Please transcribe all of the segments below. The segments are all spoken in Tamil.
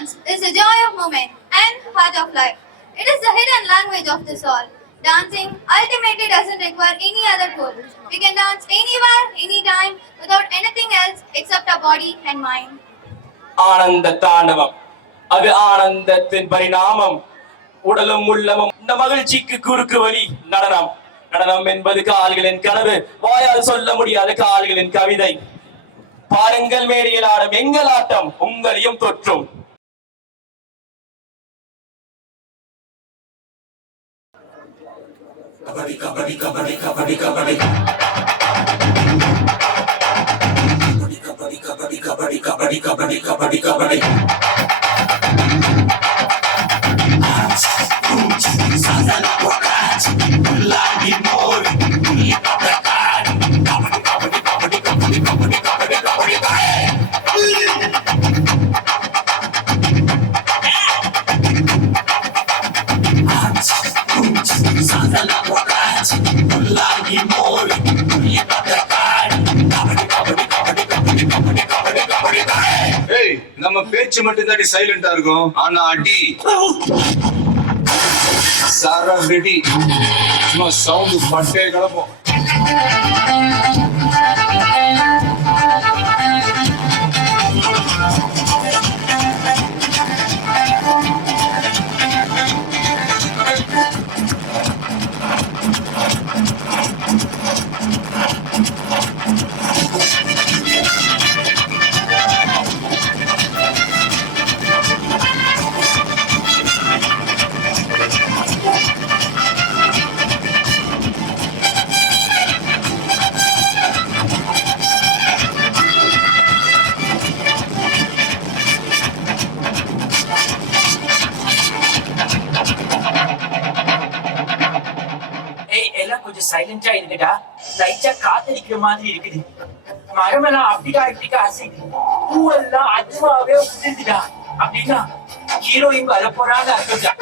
Dance is the joy of movement and heart of life. It is the hidden language of the soul. Dancing ultimately doesn't require any other tool. We can dance anywhere, anytime, without anything else except our body and mind. ஆனந்த தாண்டவம், அது ஆனந்தத்தின் பரிணாமம். உடலும் உள்ளமும் இந்த மகிழ்ச்சிக்கு குறுக்கு வழி நடனம். நடனம் என்பது கால்களின் கனவு, வாயால் சொல்ல முடியாத கால்களின் கவிதை. பாருங்கள் மேடையில் ஆடும் எங்கள் ஆட்டம் உங்களையும் தொற்றும். கபடி கபடி கபடி கபடி கபடி கபடி கபடி கபடி கபடி கபடி கபடி நம்ம பேச்சு மட்டும் தான் சைலண்டா இருக்கும், ஆனா அடி சாரா ரெடி. சும்மா சவுண்ட் பட்டே கிளப்போம். சைலண்டா இருக்குடா. லைட்டா காத்தடிக்கிற மாதிரி இருக்குது. மரமெல்லாம் அப்படிக்கா இப்படிக்கா அசைக்குது. பூவெல்லாம் அதுவாவே உதிர்ந்துடா. அப்படின்னா ஹீரோயின் வர போறாங்க அர்த்தம்டா.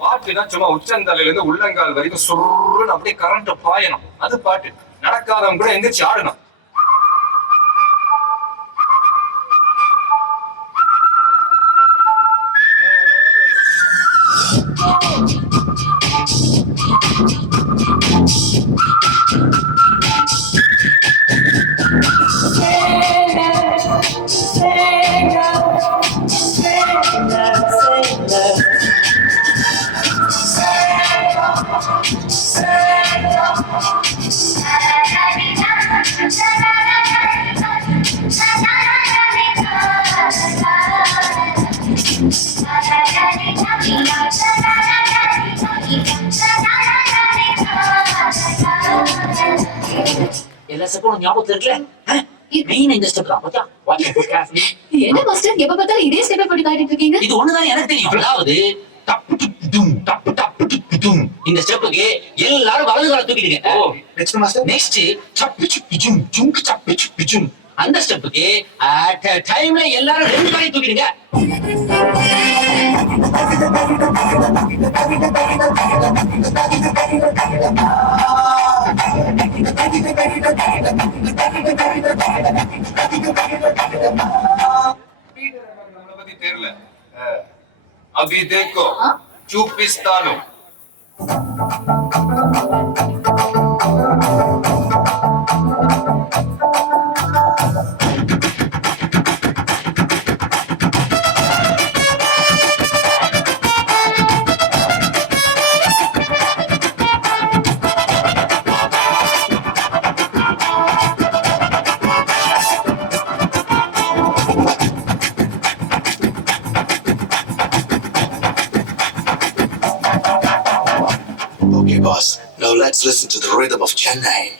பாட்டுனா சும்மா உச்சந்தலையில இருந்து உள்ளங்கால் வரைக்கும் சுருன்னு அப்படியே கரண்ட் பாயணும். அது பாட்டு. நடக்காதவங்க கூட எந்திரிச்சு ஆடணும். எல்லா ஸ்டெப்பும் ஞாபகத்துல இருக்குல்ல? மெயின் இந்த ஸ்டெப் தான். பாத்தியா? என்ன மாஸ்டர் எப்ப பார்த்தாலும் இதே ஸ்டெப்பை போட்டு காட்டிட்டு இருக்கீங்க? இது ஒண்ணுதான் எனக்கு தெரியும். அதாவது டப்பு டப்பு டும் டப்பு டப்பு டப்பு டும். இந்த ஸ்டெப்புக்கு எல்லாரும் வலது கால தூக்கிடுங்க. Next master. நெக்ஸ்ட் சப்பு சுப்பு ஜும் ஜும்க்கு சப்பு சுப்பு ஜும். அந்த ஸ்டெப்புக்கு அட் டைம்ல எல்லாரும் ரெண்டு காலையும் தூக்கிடுங்க. தெரியல. अभी देखो चूपिस्तानो. boss. Now let's listen to the rhythm of Chennai.